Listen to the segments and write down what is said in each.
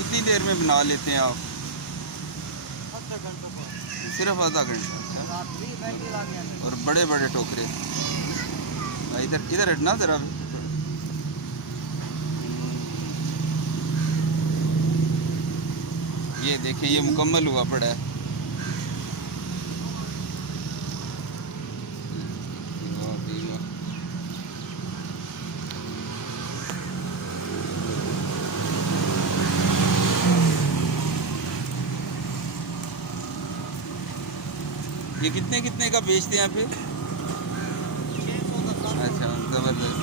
कितनी देर में बना लेते हैं आप? आधे घंटे का। सिर्फ आधा घंटा? अच्छा। और बड़े बड़े टोकरे। इधर इधर हटना ज़रा। ये देखें, ये मुकम्मल हुआ पड़ा है। ये कितने कितने का बेचते हैं यहाँ पे? 600 का। अच्छा, ज़बरदस्त।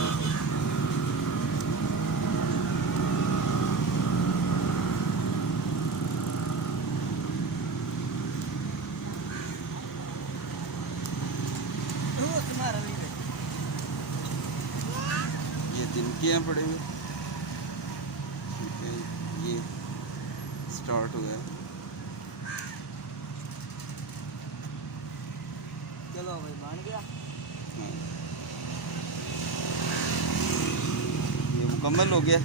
ये तिनके यहाँ पड़े हुए। ये स्टार्ट हो गया। चलो भाई मान गया। हाँ। ये मुकम्मल हो गया।